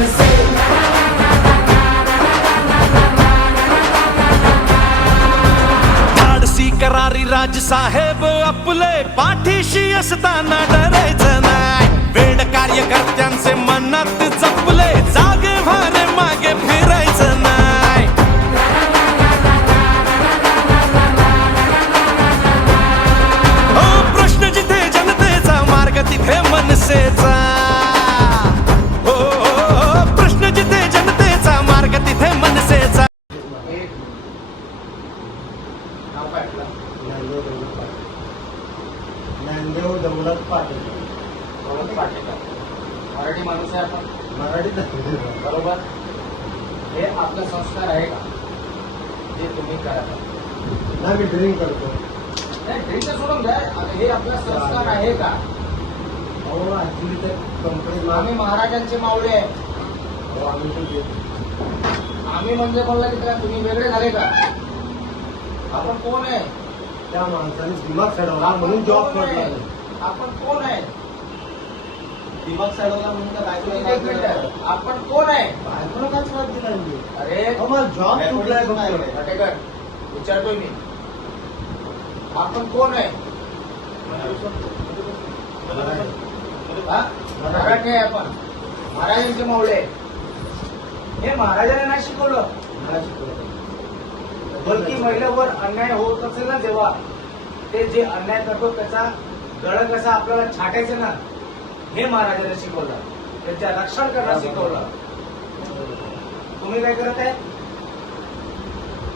मनसे धाडसी करारी राजसाहेब आपले पाठीशी असताना डरायचं नाही. वेड कार्यकर्त्यांचे मनात सोडून द्या हे आपला संस्कार आहे का अहो ऍक्च्युली कंपनी आम्ही महाराजांचे मावळे आहे. आम्ही. आम्ही म्हणजे बोलला की काय तुम्ही वेगळे झाले का? आपण कोण आहे? त्या माणसाने दिमाग चढवला म्हणून जॉब कोण आहे? करतो आपण कोण आहे? दिमाग चढवला म्हणून तर तुम्ही एक मिनिट. आपण कोण आहे? बायकोला काय त्रास दिला मी अरे अहो, मला जॉब सुटलाय फक्त विचारतोय मी. आपण कोण आहे? हा? मराठी आहे आपण. महाराजांचे मावळे हे महाराजांना नाही शिकवलं. बल्कि महिलेवर अन्याय होत असेल ना जेव्हा ते जे अन्याय करतो त्याचा गळ कसा आपल्याला छाटायचं ना हे महाराजांना शिकवलं. त्यांच्या रक्षण करणं शिकवलं. तुम्ही काय करत आहे?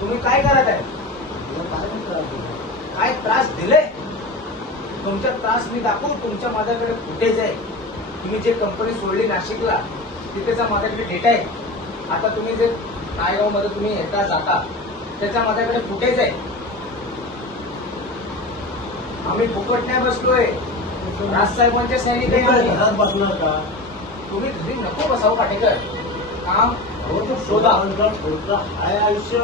तुम्ही काय करत आहे? मला काय त्रास दिला. तुमचा त्रास मी दाखवू तुमच्या माझ्याकडे फुटेज आहे तुम्ही जे कंपनी सोडली नाशिकला तिथेचा माझ्याकडे डेटा आहे. आता तुम्ही जे नायगावमध्ये तुम्ही येता जाता त्याचा माझ्याकडे फुटेज आहे आम्ही फुकट नाही बसलोय राजसाहेबांचे सैनिक आहे. घरात बसणार का? तुम्ही घरी नको बसावं पाटेकर काम शोधा. आयुष्य.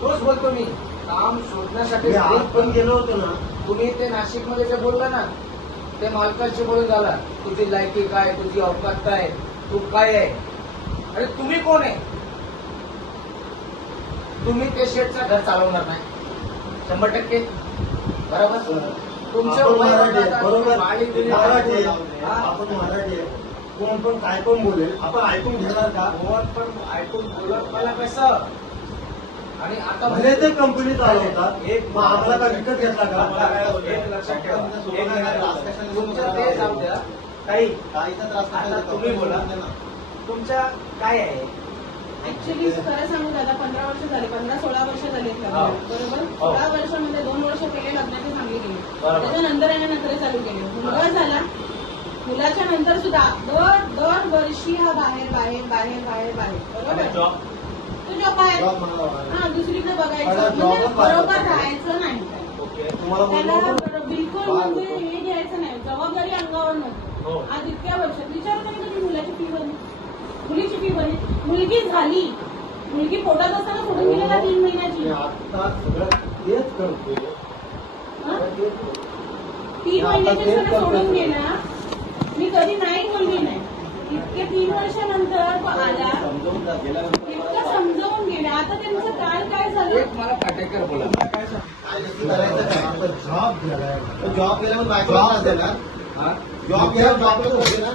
तोच बोलतो मी. काम शोधण्यासाठी आज पण गेलो होतो ना तुम्ही ते नाशिकमध्ये जे बोलला ना ते मालकाशी बोलून झाला तुझी लायकी काय तुझी अवकात काय तू काय आहे? अरे तुम्ही कोण आहे? तुम्ही ते शेटचं घर चालवणार नाही. शंभर टक्के. बरोबर? तुमचे आपण वय मराठी आहे, बघा, बरोबर? मराठी आहे. आपण मराठी आहे. कोण पण काय पण बोलेल. आपण ऐकून घेणार का? कोण पण ऐकून बोलत मला कसं? भले ते कंपनी चालवतात एक मग आम्हाला का विकत घेतला का? एक लक्षात ठेवा. एक काही तुम्ही बोला. तुमच्या काय आहे? ऍक्च्युली खरं सांगू दादा पंधरा वर्ष झाले. पंधरा सोळा वर्ष झाले हो. बरोबर? हो. सोळा वर्षामध्ये दोन वर्ष पहिले लग्नाचे चांगले बरोबर. त्याच्यानंतर याने नखरे चालू केले. मुलगा झाला. मुलाच्या नंतर सुद्धा दर दर वर्षी हा बाहेर बाहेर बाहेर बाहेर बाहेर. बरोबर? बाहेर. हा दुसरीकडे बघायचं. म्हणजे बरोबर. राहायचं नाही. त्याला बिलकुल म्हणजे. हे घ्यायचं नाही. जबाबदारी अंगावर नव्हती हो. आज इतक्या वर्षात विचार कधी कधी मुलाची फी भरली. मुलीची फी मुलगी झाली. मुलगी पोटात असताना सोडून गेली का तीन महिन्याची? आता सगळं तेच करतोय. हं? तीन महिन्याची सोडून. गेला मी कधी नाही बोलली नाही. इतके तीन वर्षानंतर आला समजावून जा, गेल्यानंतर इतकं समजावून गेले आता त्यांचं काळ काय झालं एक मला पाटेकर बोला आता जॉब गेलाय जॉब केल्यावर बायकोला त्रास देणार हा? जॉब त्रास देणार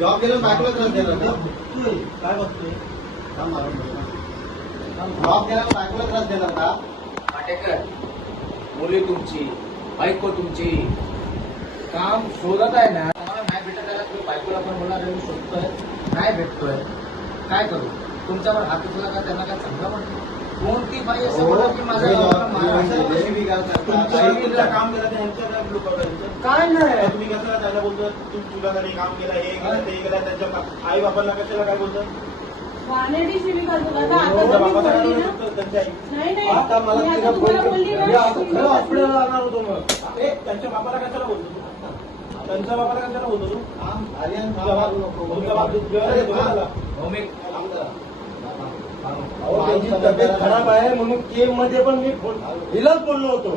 जॉब केल्यावर बायकोला त्रास देणार ना बघतोय. काय बघतोय. जॉब केल्यावर बायकोला त्रास देणार का पाटेकर मुली तुमची बायको तुमची काम शोधत आहे ना तुम्हाला नाही भेटत आहे तुम्ही बायकोला पण बोलणार मी शोधतोय. नाही भेटतोय? काय करू? तुमच्यावर हात उचला का? त्यांना काय चांगलं म्हणतो कोणती बाई असं हो, बोलत की माझ्या हे मारा. हे हे? तुमच्या. काम केलं त्यांच्या. काय नाही. तुम्ही कशाला त्यांना बोलतो तू तुझ्यासाठी काम केलं हे केलं ते केलं त्यांच्या आई बाबांना कशाला काय बोलतो आता आता मी बोलली ना? त्यांच्या आई. नाही नाही. आता मला मी तिला आता फोन तुम्हाला बोलली कर- मी ना आता खरं हॉस्पिटलला जाणार होतो मग. ए, त्यांच्या बापाला कशाला बोलतो तू त्यांच्या बापाला कशाला बोलतो तू? आर्यन तुझ्या बाप तुझ्या बाप तुझ्या अरे, तुझ्या थांब. तुला. हो, मी अहो, त्यांची तब्येत खराब आहे म्हणून केममध्ये पण मी हिलाच बोललो होतो.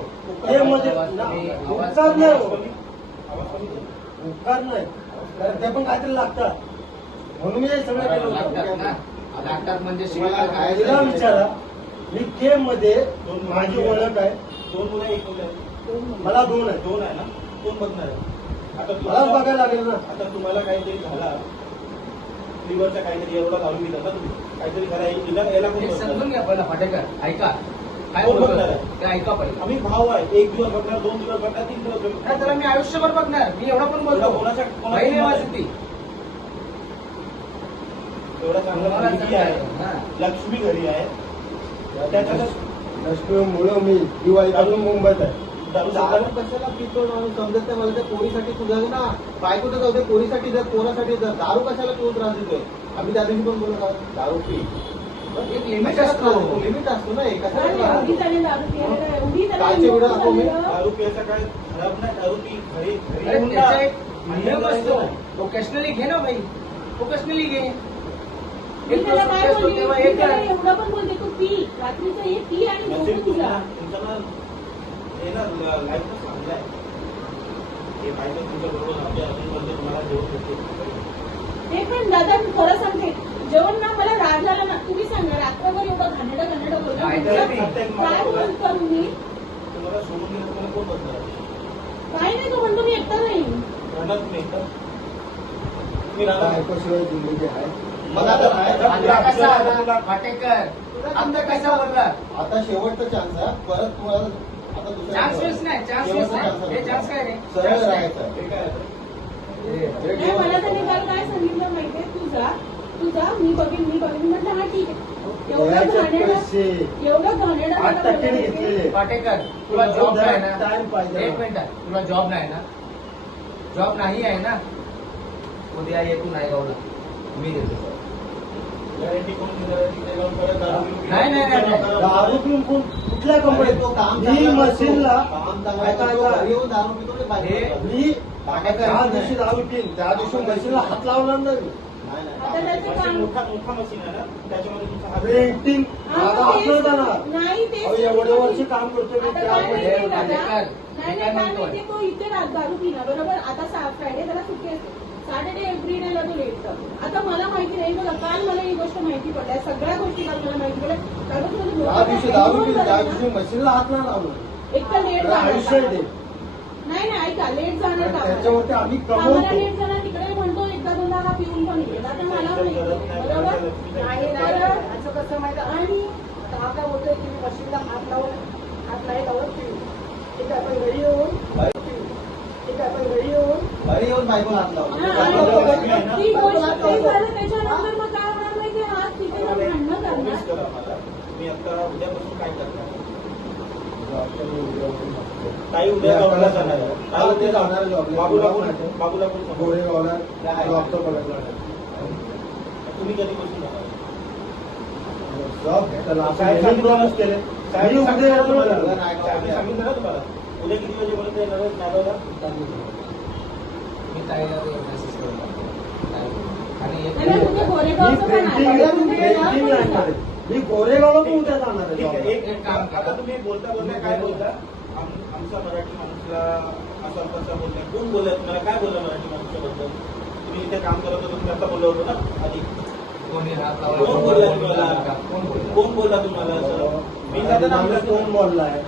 केममध्ये तुमचाच नाही हो. उपकार नाही. कारण ते पण काहीतरी लागतात. म्हणून मी हे सगळं केलं होतं. म्हणजे तिला विचारा. मी केममध्ये माझी ओळख आहे. दोन मुलं एक मुलं. मला दोन आहे दोन आहे ना? दोन बघणार आहे? आता मला तुम्हाला बघायला लागेल ना. आता तुम्हाला काहीतरी झाला. लिव्हरचा काहीतरी एवढा लावून दिला ना तुम्ही. काहीतरी घरा याला याला कोण हे समजून? घ्या पहिला फाटेकर ऐका. काय कोण बोलतोय? बघणार आहे? ते ऐका पहिला. आम्ही भाव आहे. एक दिवस बघणार दोन दिवस बघणार तीन दिवस काय बघणार त्याला मी आयुष्यभर बघणार. मी एवढा पण तुला बोलतो कोणाच्या बहीण आहे माझी ती. एवढा चांगला मला मुलगी आहे. हा. लक्ष्मी घरी आहे. त्याच्यातच लक्ष्मीमुळे मी दिवाळीपासून मुंबईत आहे. दारू कशाला पितो समजत नाही मला त्या पोरीसाठी तू ना बायको तर जाऊ दे पोरीसाठी जर पोरासाठी जर दारू कशाला पिऊन त्रास देतोय आम्ही त्या दिवशी पण बोलत आहोत दारू पी एक लिमिट असतो लिमिट असतो ना एक आणि दारू काय खराब नाही दारू पी घरी घरी नियम असतो प्रोफेशनली घे ना भाई प्रोफेशनली घे एक एवढं पण बोलते तू पी. रात्रीचं हे पी आणि तुझा हे ना लाईफ चांगलं आहे. हे पाहिजे तुमच्या बरोबर आमच्या अजूनपर्यंत तुम्हाला जेवण देते ते पण दादा मी खरं सांगते. जेवण ना मला राग आला ना तुम्ही सांगा रात्रभर एवढं घाणेरडं घाणेरडं बोलता. काय बोलता तुम्ही तुम्हाला सोडून गेलं तुम्हाला कोण बघणार? आहे? काय नाही तो म्हणतो मी एकटा नाही. राहणार तुम्ही एकटा तुम्ही राहणार आहे? मग आता? आता शेवटचा चान्स आहे परत तुम्हाला चान्स वेस्ट नाही चान्स वेस्ट नाही. हे चान्स काय रे. सरळ राहायचं. काय आहे? नाही मला त्यांनी काल काय सांगितलं माहितीये तू जा तू जा मी बघेन. मी बघेन म्हटलं हा ठीक आहे. फाटेकर तुला जॉब नाही ना? टाइम पाहिजे. एक मिनिट तुला जॉब नाही ना? जॉब नाही आहे ना? उद्या ये तू नायगावला मी देतो. नाही, नाही, नाही, नाही. दारू पिऊन कोण कुठल्या कंपनीत तो काम मी करतो. मशीनला करतो. हे- करतो. मी नाही. दिवशी दारू पिईन त्या दिवशी मशीनला हात लावणार नाही हा, तेच नाही ना. जाणार एवढे वर्ष काम करतोय मी आता त्या काय मध्ये. माहितीये दादा? फाटेकर, नाही काय नाही काय म्हणतोय? माहितीये, तो इथे रात दारू पिणार बरोबर आता फ्रायडे त्याला सुट्टी असते सॅटर्डे एव्हरी डेला तो लेट आता मला माहिती नाही बघा काल मला ही गोष्ट माहिती पडल्या सगळ्या गोष्टी काल मला माहिती पडल्या. एक तर लेट जाणार. नाही नाही ऐका लेट जाणार कारण कामाला. त्याच्यावरती आम्ही कामाला कमवतो लेट जाणार तिकडे म्हणतो एकदा दोनदा का पिऊन पण येईल. आता मला माहिती बरोबर? नाही. नाही. असं कसं माहिती आणि आता हा काय बोलतोय की मशीनला हात लावून हात नाही लावत ठीक आहे आपण घरी येऊन पिऊ ठीक आहे आपण घरी येऊन बायको हात काय मी आता उद्यापासून काय करणार? ताई उद्या जॉबला जाणार आहे. ताई उद्या जाणार. बाबूला कोण बाबूला जॉब तर बघायला तुम्ही कधी बसून जाणार जॉब काय केले काय मी उद्या सांगितलं. काय ना तुम्हाला. उद्या किती वाजेपर्यंत येणार नागावला मी ताईला मेसेज करून आणि मी गोरेगावचं पण उद्या गोरेगावला पण उद्या जाणार आहे एक एक काम आता तुम्ही बोलता बोलता काय बोलता आमचा मराठी माणूसला असा कसा बोलता कोण बोलत मला काय बोलला? मराठी माणसाबद्दल तुम्ही इथे काम करत होतो तुम्ही आता बोललो होतो ना आधी कोणी कोण बोलला तुम्हाला? कोण बोलला तुम्हाला असं मी मराठी जाताना माणूस आमच्या- कोण बोललाय.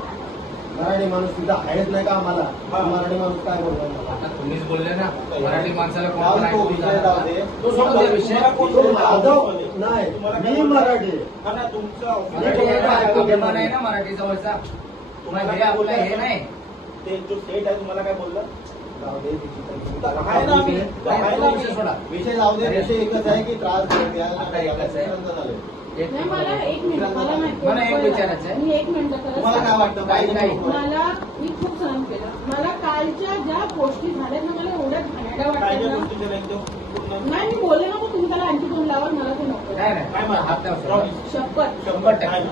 मराठी माणूस तिथं आहेच नाही का आम्हाला हा. मराठी माणूस काय बोलला मला आता तुम्हीच बोलले ना मराठी माणसाला कोण जाऊ दे, तो विषय जाऊ. दे. तो सोडून दे विषय. तुम्हाला कोण तो बोलला? माधव नाही काय मी बोलला? मराठी आहे. तुमचा ऑफिस मराठी ना, ऐकू घेणार अभिमान आहे नाही. ना मराठी जवळचा तुम्हाला हे आपलं? हे नाही ते जो सेट आहे तुम्हाला काय बोलला जाऊ दे, तिची तर- आहे ना आम्ही आहे ना तो विषय आम्ही सोडा विषय जाऊ दे विषय एकच आहे की त्रास देत यायला आता एकच आहे. नाही मला एक मिनिट मला माहिती मला एक विचारायचं आहे. मी एक मिनिट तुम्हाला काय. वाटतं काही नाही. मला मी खूप सहन केलं मला कालच्या ज्या गोष्टी झाल्यात ना मला एवढ्या घाणेरड्या काय वाटल्या ना पूर्ण नाही मी बोलले ना मग तुम्ही त्याला आणखी दोन लावा मला ते नको नाही लावा. शपथ शंभर टक्के. काय ना?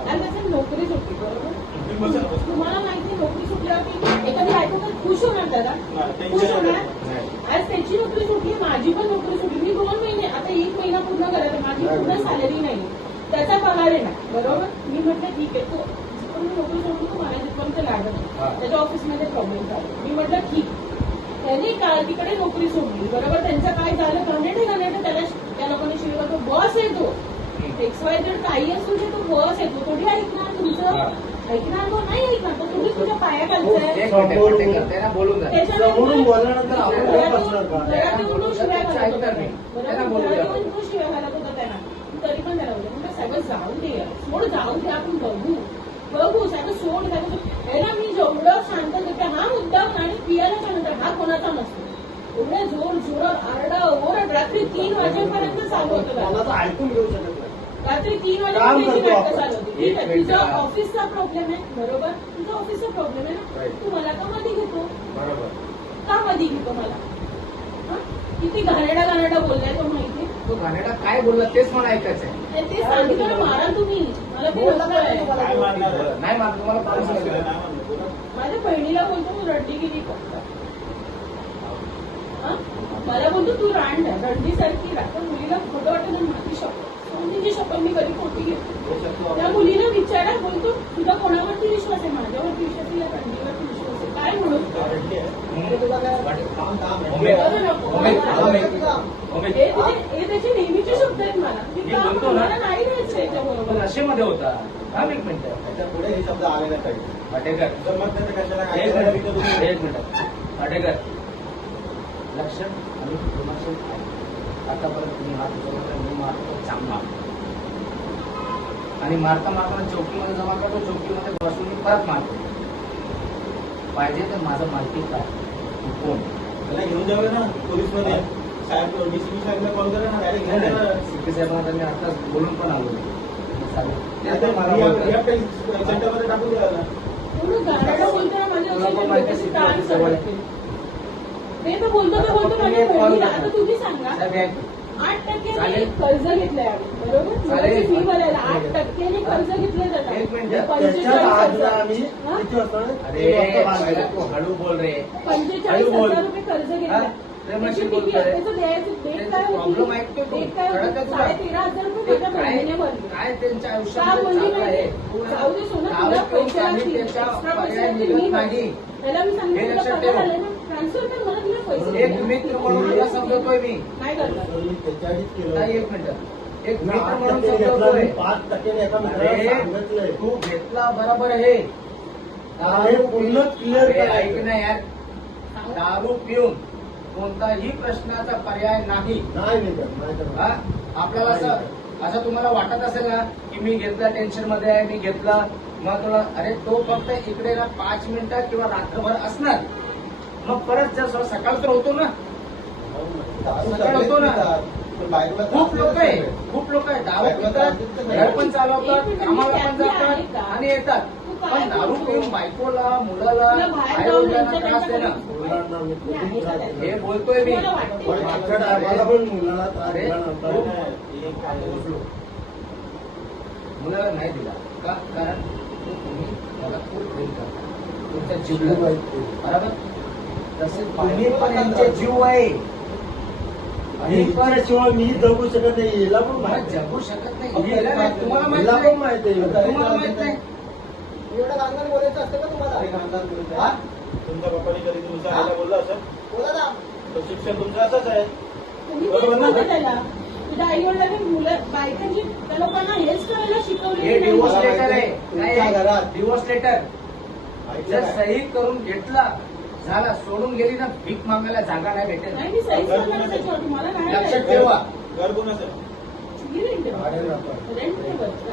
आणि त्याची नोकरी सुटली बरोबर तुम्ही बसा ना, बसा. तुम्हाला माहिती नोकरी सुटल्यावरती एखादी ऐकून तर खुश होणार दादा नाही, खुश होणार नाही. आज त्याची नोकरी सुटली माझी पण नोकरी सुटली मी दोन महिने आता एक महिना पूर्ण करायचा माझी पूर्ण सॅलरी नाही. त्याचा पगार आहे ना बरोबर? मी म्हटलं ठीक आहे तो पण मी नोकरी सोडून तो मला जिथपर्यंत लागत हा. त्याच्या ऑफिसमध्ये प्रॉब्लेम झाले. मी म्हटलं ठीक. त्यांनी काल तिकडे नोकरी सोडली बरोबर? त्यांचं काय झालं घाणेटे घाणेटे त्याला त्या लोकांनी शिवाय तो बस येतो. एक्स वाय झेड काही असू दे तो बस येतो. थोडी ऐकणार तुमचं ऐकणार तो नाही ऐकणार. तो तुम्ही तुझ्या पाया घालताय. ना बोलून बोलल्यानंतर सगळं जाऊ दे सोड जाऊ दे आपण बघू बघू सगळं सोड ना मी जेवढं शांत होते हा मुद्दा आणि पियाला नंतर हा कोणाचा नसतो एवढ्या जोर जोरात आरडा ओरड रात्री तीन वाजेपर्यंत चालू होतं मला त्याला. ऐकून घेऊ शकत रात्री तीन वाजेपर्यंत करतो नाटकं. चालू होती तुझा. ऑफिसचा प्रॉब्लेम आहे बरोबर तुझा ऑफिसचा प्रॉब्लेम आहे ना. तू मला का मध्ये घेतो बरोबर का मध्ये घेतो मला हा? किती घाणेडा घाणेडा बोललाय तो माहिती तो घाणेरडा काय बोलला तेच मला ऐकायचं आहे ते सांगितलं ना, मारा तुम्ही. मला ते नको आहे. नाही मार तुम्हाला? नाही. माझ्या बहिणीला बोलतो तू रड्डी गेली फक्त हा? मला बोलतो तू रांड. रड्डीसारखी राह. तर मुलीला खोटं वाटत माझी शपथ. सोनीची शपथ मी कधी खोटी घेतो त्या मुलीला विचारा बोलतो तुझा कोणावरती विश्वास आहे? माझ्यावरती विश्वास आहे या रड्डीवरती विश्वास आहे. काय म्हणून. हे तुला काय नको. नशेमध्ये होता. एक मिनिट. त्याच्या पुढे हे शब्द आले नाही पाहिजे. पाटेकर. कशाला एक मिनिट. पाटेकर. लक्षण आणि आतापर्यंत तुम्ही हात उचलला मी मारतो चांगला आणि मारता मारताना चौकीमध्ये जमा करतो चौकीमध्ये बसून मी परत मारतो पाहिजे तर माझं मालकी काय कोण? त्याला घेऊन जाऊया ना पोलीस साहेबांना मी बोलून पण आलो. ते तर बोलतो तर बोलतो माझ्या call आता. तुम्ही सांगा. आठ टक्के. कर्ज घेतलंय आम्ही बरोबर? फी भरायला आठ टक्क्याने कर्ज घेतले जातात एक मिनिट. पंचेचाळीस हजार. हा? रुपये कर्ज हा? घेतलं त्याची. किती- त्याचं काय ऐकतो तेरा हजार रुपये माझ्या बहिणीने भरले. त्यांच्या चालू आहे? माहिती? जाऊ दे सोना दारू तुला पिऊन पैसे त्यांनी लागतील. त्याच्या एक्स्ट्रा पैसे पर्याय लागतील निघत मी नाही. भरतो. त्याला मी हे सांगितलं तुला लक्षात पगार ठेवा. आले ना ट्रान्सफर कर मला तुला पैसे एक द्या. मित्र म्हणून तुला समजवतोय मी. नाही करणार. एक मिनिट. एक मित्र म्हणून समजवतोय. पाच तू घेतला बरोबर आहे. पूर्ण. ऐक ना यार. दारू पिऊन. कोणताही प्रश्नाचा पर्याय नाही हा? आपल्याला असं असं तुम्हाला वाटत असेल ना की मी घेतला टेन्शनमध्ये आहे मी घेतला मग तुला अरे तो फक्त इकडे ना पाच मिनिटं किंवा रात्रभर असणार मग परत जर सकाळ तर होतो ना सकाळ होतो ना. खूप लोक आहे. खूप लोक आहे दारू. घर पण चालवतात कामाला पण जातात का? आणि येतात पण दारू बोलतो? पिऊन बायकोला मुलाला त्रास? हे बोलतोय मी. पण पण मुलाला त्रास अरे, दिला नाही, एक. मुलाला दिला का कारण तो तुम्ही मला खूप प्रेम करता तुमचा जीव जीव लागतो. आहे. बरोबर तसे तुम्ही पण यांचे जीव आहे आणि पण हिच्याशिवाय मी जगू शकत नाही हिला पण मला माहिती आहे. जगू शकत नाही हिला नाही, तुम्हाला माहीत हिला पण नाही माहिती आहे तुम्हाला माहीत नाही एवढं बोलायचं असतं का तुम्हाला? हा? तुमच्या पप्पाने कधी तुमच्या आईला बोललं असं बोला ना. तर शिक्षण तुमचं असंच आहे. तुम्ही तेच बरोबर ना? बोलता त्याला तुझ्या आई वडिलांनी मुलं बायकांची त्या लोकांना हेच करायला हे शिकवले डिवोर्स मला लेटर आहे माहिती आहे, तुमच्या घरात. डिवोर्स लेटर ऐकलं जर काय? सही करून घेतला झाला सोडून गेली ना भीक मागायला जागा नाही भेटेल नाही मी सहीच करणार त्याच्यावर तुम्हाला नाही लक्षात. ठेवा. घर कोणाचं आहे?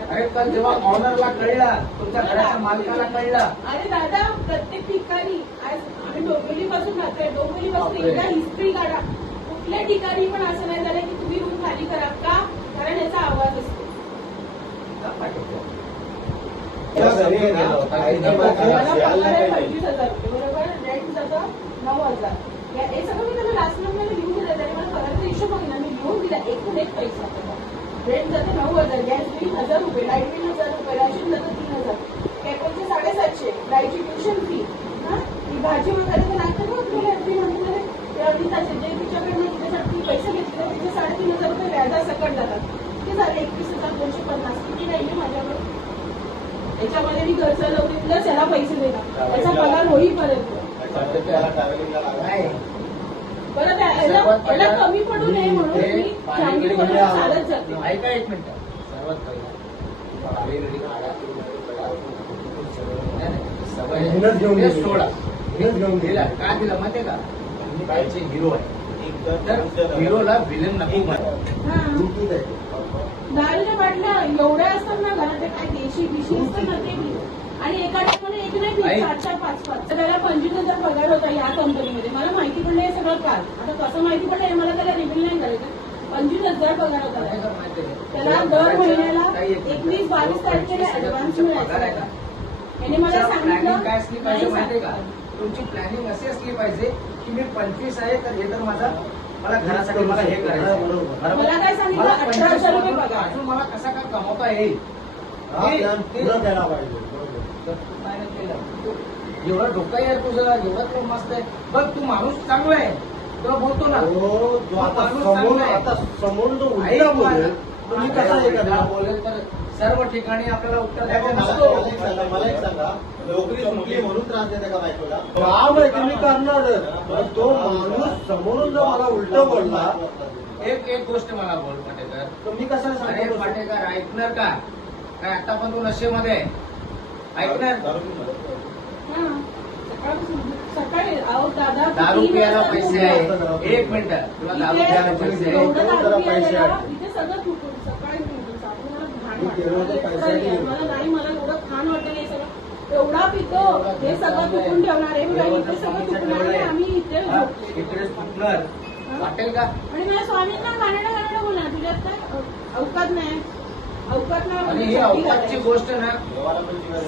अरे काल जेव्हा ऑनरला कळला तुमच्या घराच्या मालकाला कळला अरे दादा प्रत्येक ठिकाणी आज आम्ही डोंबिवली पासून राहतोय डोंबिवली पासून एकदा हिस्ट्री काढा कुठल्या ठिकाणी पण असं नाही झालं की तुम्ही रूम खाली करा का कारण याचा आवाज असतो पंचवीस हजार रुपये बरोबर रेंट त्याचा नऊ हजार हे सगळं मी त्याला लास्ट नंबर लिहून दिलं त्याने मला परत हिशोब मागितला मी लिहून दिला एकूण एक पैसा रेंट जातं नऊ हजार गॅस बिल हजार रुपये लाइट बिल हजार रुपये राशन जातं तीन हजार. केबलचे साडेसातशे लाईटची ट्युशन फी हा? ही भाजी वगैरे तर लागतं ना तुला एवढी म्हणते ते अडीच तास जे तिच्याकडनं तिच्यासाठी पैसे घेतले तिचे साडेतीन हजार रुपये व्याजा सकट जातात. किती झाले एकवीस हजार दोनशे पन्नास. किती राहिले माझ्याकडे? याच्यामध्ये मी घर चालवते प्लस याला पैसे देणार. त्याचा पगार होईपर्यंत. याला याला पहिला- कमी पडू नये म्हणून मी पाणी चांगली बिडी बोलून चालत जाते ऐका एक मिनिट सर्वात पहिला. सोडा घेऊन दिला. का दिला माहितीये का कालचे हिरो आहे तर हिरोला विलन नको. हा. दारूच्या बाटल्या एवढ्या असतात ना घरात ते काय देशी बिशी असतात ना ते. आणि एका टाइममध्ये एक नाही चार चार पाच पाच तर त्याला पंचवीस हजार पगार होता या कंपनीमध्ये मला माहिती पडलं हे सगळं काल आता कसं माहिती पडलं हे मला त्याला रिव्हील नाही करायचं पंचवीस हजार पगार होता त्याला. दर महिन्याला. एकवीस बावीस तारखेला हजार ऍडव्हान्स तुमचा पगार आहे मिळायचा का? याने मला सांगितलं काय असली पाहिजे नाही माहितीये का सांगितलं. तुमची प्लॅनिंग अशी असली पाहिजे की मी पंचवीस आहे तर हे तर माझा मला घरासाठी मला हे करायचं आहे. बरोबर. बरोबर? मला काय सांगितलं? मला 18,000 रुपये 25,000 पगार. अजून मला कसा काय कमावता येईल हा हे- प्लॅन ते- पुरा केला पाहिजे बरोबर. तर तू काय नाही केलं. एवढं डोकं आहे तुझं एवढं तू मस्त आहे. बघ तू माणूस चांगला आहे. तुला बोलतो ना हो, जो आता माणूस समोर चांगला आहे. आता समोर जो आई उलटा बोलेल मला- तुम्ही कसा हे करणार बोलेल तर सर्व ठिकाणी आपल्याला उत्तर नाही, द्यायचं मला नसतो. मला एक सांगा मला एक सांगा. नोकरी सुटली म्हणून त्रास देते का बायकोला? काम आहे तुम्ही करणारच पण तो माणूस समोरून जर मला उलट बोलला एक एक गोष्ट मला बोल पाटेकर. तर मी कसं अरे सांगतो पाटेकर ऐकणार का? काय आता पण तू नशेमध्ये आहे? ऐकणार? सकाळी अहो दादा दारू किती प्यायला वाजता पैसे? आहे एक मिनिट तुला दारू प्यायला पैसे आहे एवढं जरा दारू पैसे प्यायला आहे. इथे सगळं तुटून सकाळी तुटून सापडून मला घाण मी वाटतं. केलं होतं मला पैशासाठी एवढं गेलो. मला नाही मला एवढं घाण वाटतं हे सगळं एवढा पितो हे सगळं तुटून ठेवणार आहे इथे सगळं तुटणार आहे आम्ही इथे हा? झोपतो. इकडे फुटणार वाटेल का आणि मला स्वामींना गाणं गाणं बोलणार तुझ्यात काय अवकात नाही आणि म्हणजे ही अवकाशची. गोष्ट ना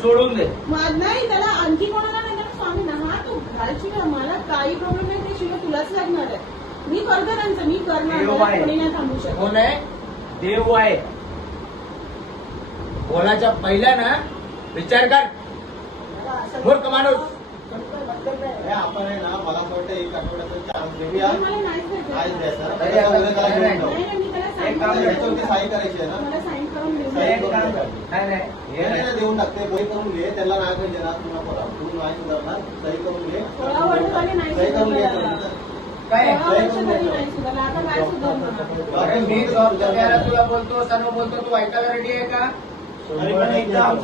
सोडून दे. नाही त्याला आणखी कोणाला नाही तर स्वामी ना हा तू घालची ना मला काही प्रॉब्लेम नाही ते शिवाय तुलाच लागणार आहे. मी करतो मी करणार. कोणी नाही थांबू शकत. कोण आहे? देव आहे. पहिल्या ना विचार कर. मूर्ख माणूस. हे आपण आहे ना मला असं वाटतं एक आठवड्याचा चान्स घेऊया द्यायचा. एक काम. याच्यावरती सही करायची आहे ना. देऊ देऊन टाकते करून घे त्याला नाही पाहिजे ना तू नाही सुधारणार सही करून घे सही करून घे काय मी तुला बोलतो सर्व बोलतो तू ऐकायला रेडी आहे का जॉब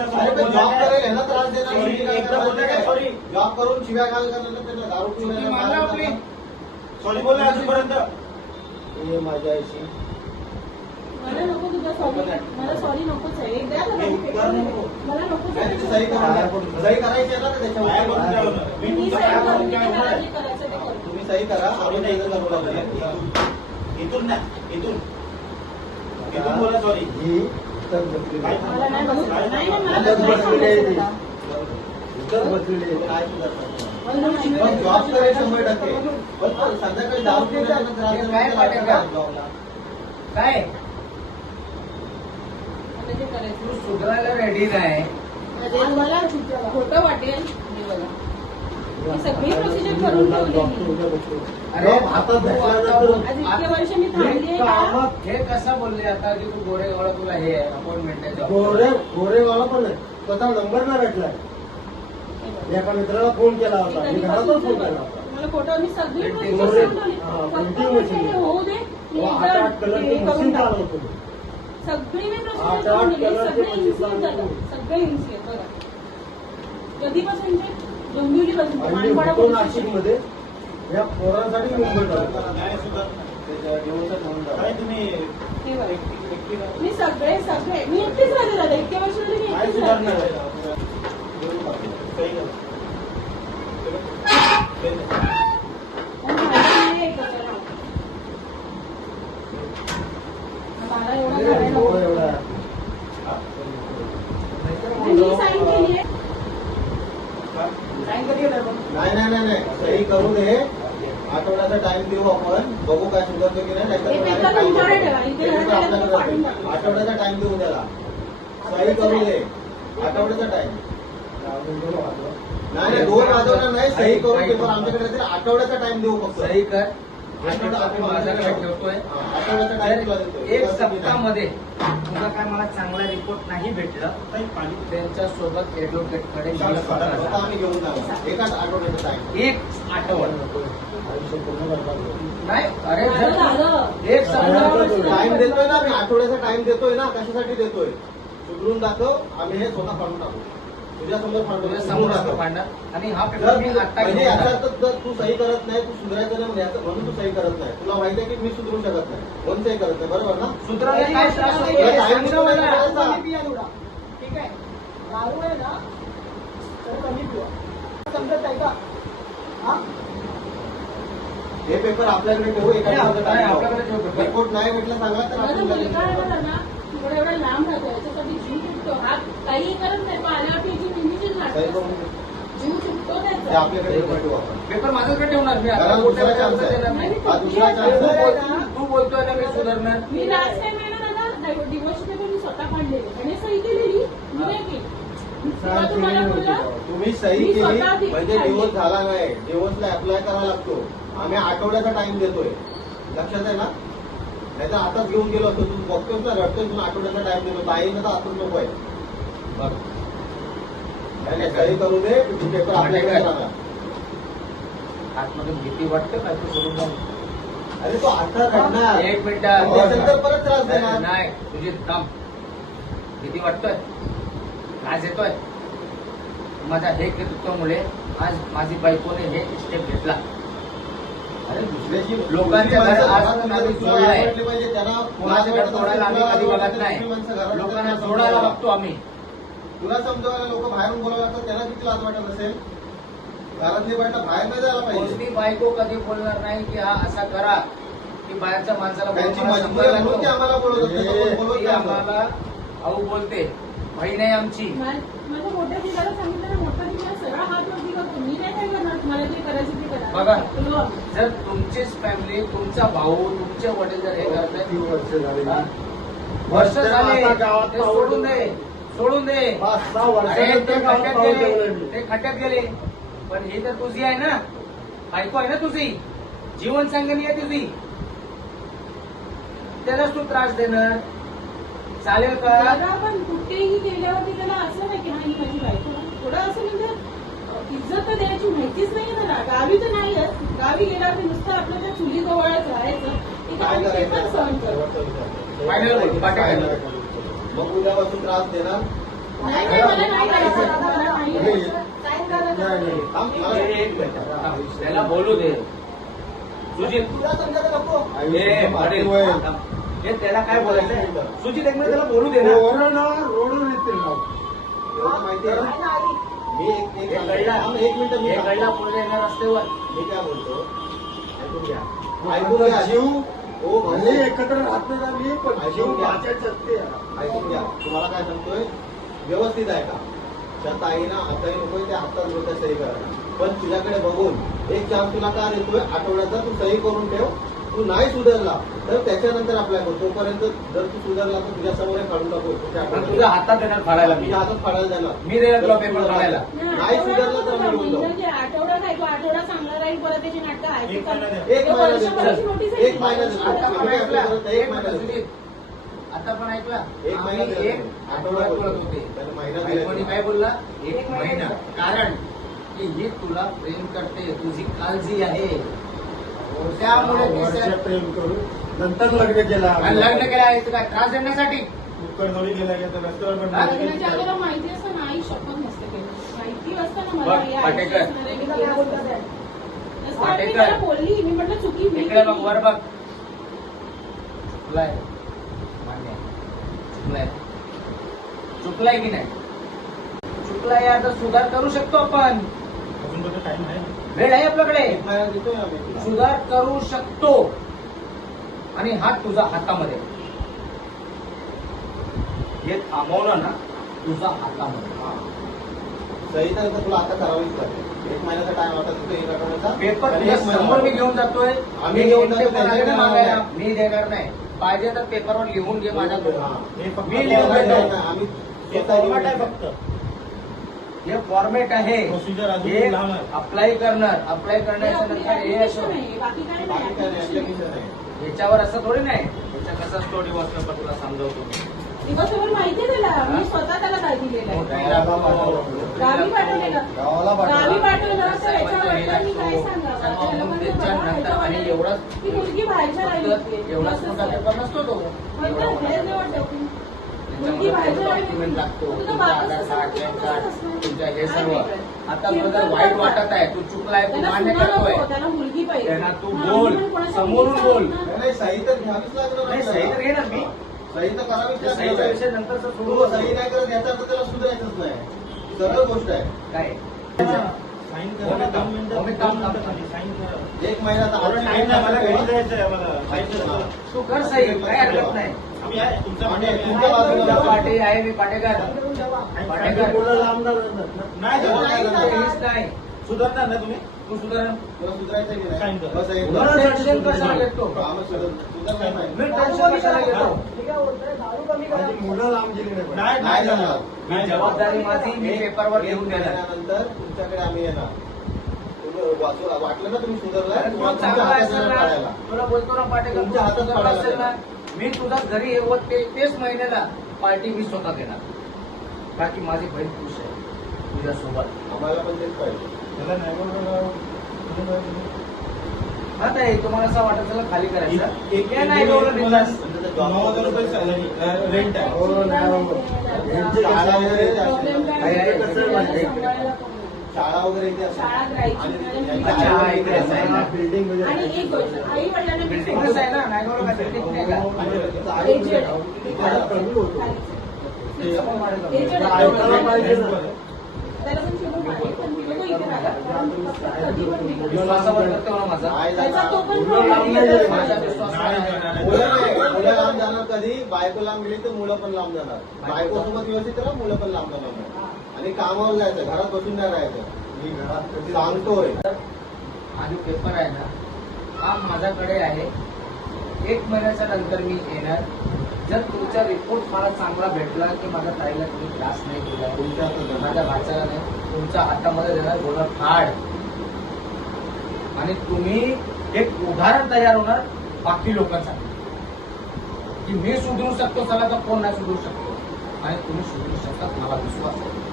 जॉब करून शिव्या घाल दारू पिऊन सॉरी बोलला अजूनपर्यंत माझ्या आईशी. मला नको तुझा सॉरी मला सॉरी नकोच आहे एक द्या मला एक पेपर कर दे. नको. मला नकोच नाही, आहे तिथे सही करून घ्या. सही करायची आहे ना काय करून त्याच्यावर ठेवणार? मी मी तुमचं साईन काय करून करून देते, ठेवणार? मला जे करायचं ते करतो. तुम्ही सही करा सॉरी आपण नाही त्याचं करू लागले. इथून ना इथून इथून बोला सॉरी ही इतर बसलेली काय आहे. मला नाही बसत. नाही, नाही, मला इतर नाही बसलेली आहे ती. सांगायचं इतर बसलेली आहे. काय सुधारणार? मला नाही. पण जॉब शंभर टक्के पण संध्याकाळी हे देणार काय? जॉबला. तू सुधारायला रेडी नाही. आज मला खोटं वाटेल. मी बघा. ही सगळी प्रोसिजर करून ठेवली अरे जॉब हातात घेतल्यानंतर आज इतके वर्ष मी थांबली आहे का? कामात हे कसं बोलले आता की तू गोरेगावला तुला हे अपॉइंटमेंट आहे job. गोरे गोरेवाला पण स्वतः नंबर नाही भेटलाय एका मित्राला फोन केला मी होता मी घरातच फोन ते केला. होता. मला खोटं मी सगळी. ठेवली. हा, फक्त मला होऊ दे. मी हे करून मशीन. चालवतो तो. सगळी मी कलरची सगळे इन्सिडेंट इन्सिडेंट बघा डोंबिवलीपासून ते स्टेशन. मध्ये या पोरांसाठी. मी सगळे सगळे मी एकटीच राहते दादा इतके वर्ष झाली मी काय एकटीच सुधारणार राहते आहे? घेऊन टाकू. सही करा. सही करा. पण मला नाही ऐकत आहे ना. मला एवढं करायला नको. हो, एवढा आणि मी साईन केली आहे साईन कधी येणार मग? नाही नाही नाही नाही सही करू दे आठवड्याचा टाइम देऊ आपण बघू काय सुधारतो की नाही नाहीतर हे direct पेपर time तुमच्याकडे देऊ. ठेवा. इथे पेपर राहिलेलं आपल्याकडे तो फाडून राहतो. टाका. आठवड्याचा टाइम देऊ त्याला सही करू दे आठवड्याचा टाइम नाही नाही दोन वाजवणार नाही सही करून पेपर आमच्याकडे राहतील आठवड्याचा टाइम देऊ फक्त सही कर आठवडा आपण माझ्याकडे ठेवतोय हा, आठवड्याचा टाइम तुला देतो तर एक सप्ताहामध्ये तुला काय मला चांगला रिपोर्ट नाही भेटला ताई, पाणी त्यांच्या सोबत कडे आम्ही घेऊन जाणार एकाच आठवड्याचा टाइम एक आठवड. नाही अरे. एक देतोय ना मी आठवड्याचा टाइम देतोय ना कशासाठी देतोय? सुधरून दाखव आम्ही हे स्वतः फाडून टाकू. आणि हा जर पेपर मी तू- आता म्हणजे तू सही करत नाही तू सुधारायचं नाही म्हणजे म्हणून तू सही करत नाही. तुला माहिती आहे की मी सुधरू शकत नाही. म्हणून सही करत नाही. बरोबर ना? सुधारायला दारू आहे ना तर कमी पिवा समजत आहे का? हा? हे पेपर आपल्याकडे ठेवू आपल्याकडे. पेपर. रिपोर्ट नाही म्हटलं सांगा तर आपण ना, एवढा लांब राहतो याच्यासाठी जीव चुकतो हा काही करत नाही तो आल्यावरती याची नेहमीचीच सही नाटकं करून असतात. जीव चुकतो त्याचा. आपल्याकडे पेपर ठेवू आपण. पेपर माझ्याकडे ठेवणार मी आता कारण दुसरा वेळेला chance आहे. देणार नाही. नाही, हा दुसरा कुठलीही chance तू आहे. बोल- तू बोलतोय ना मी सुधारणार. मी लास्ट टाइम आहे ना दादा डिवोर्स पेपर मी स्वतः काढलेले आणि सही केलेली मी नाही केली. तुम्ही सही मी केली ती म्हणजे काढली. दिवस झाला नाही. दिवसला अप्लाय करावा लागतो. आम्ही आठवड्याचा टाइम देतोय. लक्षात आहे ना? नाही तर आताच घेऊन गेलो असतो. तू बघतोस ना रडतोय तुला आठवड्याचा टाइम देतो ताईनं तर आतून नको आहे. बरं. नाही, सही करू दे तू पेपर आपल्याकडे राहणार आतमध्ये भीती वाटते काय तू सोडून जाऊ अरे तो आता रडणार. एक मिनिट. परत त्रास देणार. नाही तुझी दम भीती वाटतोय? त्रास येतोय. माझ्या हे कर्तृत्वामुळे आज माझी बायकोने हे स्टेप घेतला. अरे दुसऱ्याची लोकांच्या आज आम्ही तुला कधी बघत नाही. लोकांना बघतो आम्ही. समजावायला लोक बाहेरून बोलावं लागतात त्यांना किती लाज वाटत असेल? घरातली बायका बाहेर नाही जायला पाहिजे. कोणती बायको कधी बोलणार नाही की हा असा करा. की बाहेरच्या माणसाला त्यांची मजबुरी आम्हाला बोलत आम्हाला. आम्हाला आऊ बोलते. बहीण आहे आमची. मा- माझ्या मोठ्या मुलाला सांगितलं ना मोठा मुलगा सरळ हात वरती करतो मी नाही काय करणार? तुम्हाला जे करायचं ते करा. बघा. जर तुमचीच फॅमिली तुमचा भाऊ तुमचे वडील जर हे करताय किती वर्ष झाली? वर्ष झाले. ते सोडून दे. सोडून दे. पाच सहा अरे वर्षानंतर ते गावात खड्ड्यात पाऊल गेले. ते खड्ड्यात गेले. पण ही तर तुझी आहे ना? बायको आहे ना तुझी? जीवन संगणी आहे तुझी? त्यालाच तू त्रास देणार. चालेल का? दादा पण कुठेही गेल्यावरती त्याला असं नाही की हा ही माझी बायको. थोडं असं म्हणजे इज्जत तर द्यायची माहितीच नाही त्याला. गावी तर नाहीच गावी गेल्यावरती नुसतं आपलं त्या चुली जवळच राहायचं सहन करतो? मग उद्यापासून त्रास देणार? नाही नाही मला नाही करायचं. नाही नाही. नाही, नाही. त्याला बोलू दे. सुजित. तुला समजायला नको. हे. हे त्याला काय बोलायचंय? सुजित एक मिनिट त्याला बोलू दे ना. रोडनं रोडून येतील ना. एवढं माहिती आहे ना? मी एक एक हे कळला थांब, एक मिनिट मी हे. कळला पुढे येणार रस्त्यावर. मी काय बोलतो? ऐकून घ्या. ऐकून घ्या. जीव हो भाऊ. भले एकत्र राहत नाही पण जीव. वाचायचं असते ऐकून घ्या. तुम्हाला काय सांगतोय? व्यवस्थित आहे का त्या ताईना हाताही नकोय त्या हातात बोलत्या सही करा पण तुझ्याकडे बघून एक चान्स तुला का देतोय? आठवड्याचा तू सही करून ठेव. तू नाही सुधारला तर त्याच्यानंतर अप्लाय कर तोपर्यंत जर तू सुधारला तर तुझ्या समोर हे काढून टाकू. तुझ्या हातात देणार फाडायला मी. तुझ्या हातात फाडायला जाणार. मी देणार तुला पेपर फाडायला. नाही सुधारला तर म्हणजे आठवडा नाही तो आठवडा चांगला राहील परत त्याची नाटकं ऐकू एक? महिना. एक महिना आहे. एक महिना. आता पण ऐकला. एक महिना एक. आठवडा बोलत. होते. महिना. काय बोलला? एक महिना कारण की ही तुला प्रेम करते. तुझी काळजी आहे. त्यामुळे प्रेम करून नंतर लग्न केलं आणि. लग्न केलं आहे काय त्रास देण्यासाठी गेला की आता रस्त्यावर पण हा? लग्नाच्या अगोदर माहिती असतं ना आई शपथ नसते केली माहिती असतं ना मला बघ, या पाटेकर. आईची असणार आहे, मी तुला काय बोलतात आहे? तसं मी पाटेकर. त्याला बोलली मी म्हटलं चुकी मी इकडे बघ केली. वर बघ चुकलाय मान्य आहे. चुकलाय चुकलाय की नाही चुकलाय यार तर सुधार करू शकतो आपण अजून टाइम आहे वेळ आहे आपल्याकडे. सुधार करू शकतो. आणि हात तुझा हातामध्ये. हे थांबवलं ना तुझा हातामध्ये. सही तर तुला आता करावीच लागेल एक महिन्याचा टाइम आता तुझं पेपर तुझ्या समोर मी. घेऊन जातोय. आम्ही मी घेऊन घेऊन जातो, त्यांच्याकडे मागायला? नाही. मी देणार नाही. पाहिजे तर पेपरवर लिहून घे माझ्याकडून हा. हे. फक्त मी लिहून घेतो. आम्ही हे स्वतः आहे. फक्त. हे फॉर्मेट आहे. हे अप्लाय करणार. अप्लाय हे करण्याच्या हे. याच्यावर असं थोडी नाही. याच्या कसा स्टोरी वाचलं पण तुला समजावतो दिवसभर माहितीये त्याला. मी स्वतः त्याला काय दिलेलं आहे. गावी पाठवलेलं गावी पाठवलं. मी काय आणि एवढाच ती मुलगी बाहेरच्या राहिली. एवढाच पेपर नसतो तो. डॉक्युमेंट लागतो तुझं तुमचं बापच आधार असं कार्ड तुझं पॅन कसं कार्ड असणार? तुमच्या हे काय सर्व? आता तुला वाईट. वाटत आहे तू चुकलाय तू मान्य करतोय. त्यांना तू हा, बोल, समोरून बोल. नाही, सही तर घ्यावीच लागणार नाही सही तर आपल्याला. घे ना मी. सही तर करावीच लागणार विषय सही नाही करत याचा अर्थ त्याला सुधारायचंच नाही. सरळ गोष्ट आहे. काय? साईन करा दोन मिनिटं हो, साईन करा. एक महिना तू कर सही काय हरकत नाही. पाटे आहे मी पाटेकर पाटेकर. नाही हीच सुधारणार ना तुम्ही? तू टेन्शन कशाला घेतो? सुधार- सुधारणार नाही. मी टेन्शन कशाला घेतो? मुलं लांब गेली नाही. नाही जाणार. जबाबदारी माझी मी पेपरवर घेऊन महिन्यानंतर तुमच्याकडे आम्ही येणार. तुम्ही वाचू वाटलं ना तुम्ही सुधारलाय अरे तुम्हाला तुला तुमच्या हातात पाडायला मी तुझा घरी येवत ते तेच महिन्याला पार्टी मी स्वतः देणार बाकी माझी बहीण खुश आहे. तुझ्यासोबत. आम्हाला पण तेच पाहिजे. त्याला नाही बोलणार. हा ताई तुम्हाला असं वाटत चला खाली करायचं? एक- नाही. नऊ हजार रुपये rent आहे. हो, शाळा वगैरे हा, ना. बिल्डिंगमध्ये आणि एक गोष्ट आई वडिलांना बिल्डिंगच आहे ना. कधी? बायको लांब गेली तर मुलं पण लांब जाणार. बायको. सोबत व्यवस्थित राहा मुलं पण लांब जाणार. आणि कामावर जायचं घरात बसून नाही राहायचं. मी घरात कधी सांगतोय. आणि पेपर आहे ना हा माझ्याकडे आहे. एक महिन्याच्या नंतर मी येणार. जर तुमचा रिपोर्ट मला चांगला भेटला की माझ्या ताईला तुम्ही त्रास नाही दिला तुमच्या. माझ्या भाच्याला नाही तुमच्या हातामध्ये देणार. बोलणार फाड. आणि तुम्ही एक उदाहरण तयार होणार बाकी लोकांसाठी. की मी सुधरू शकतो तर कोण नाही सुधरू शकतो. आणि तुम्ही सुधरू शकतात मला विश्वास आहे.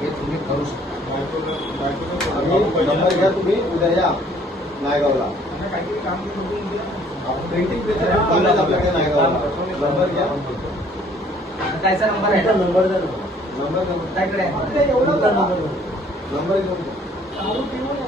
हे तुम्ही करू शकता नंबर घ्या तुम्ही उद्या या नायगावला चालू आहे आपल्याकडे नायगावला नंबर घ्या त्याचा नंबर आहे? नंबर. नंबर नंबर एवढं करा. नंबर द्या. नंबर घेऊन